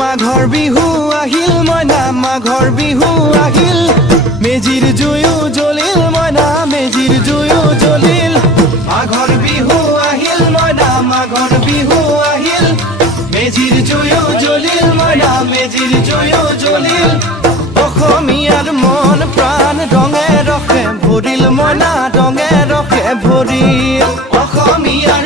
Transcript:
মাঘৰ বিহু আহিল মইনা মাঘৰ বিহু আহিল মেজিৰ জুয়ো জ্বলিল মইনা মেজিৰ জুয়ো জ্বলিল মাঘৰ বিহু আহিল মইনা মাঘৰ বিহু আহিল মেজিৰ জুয়ো জ্বলিল মইনা মেজিৰ জুয়ো জ্বলিল অসমীয়াৰ মন প্ৰাণ ৰঙে ৰসে ভৰিল মইনা ৰঙে ৰসে ভৰিল অসমীয়াৰ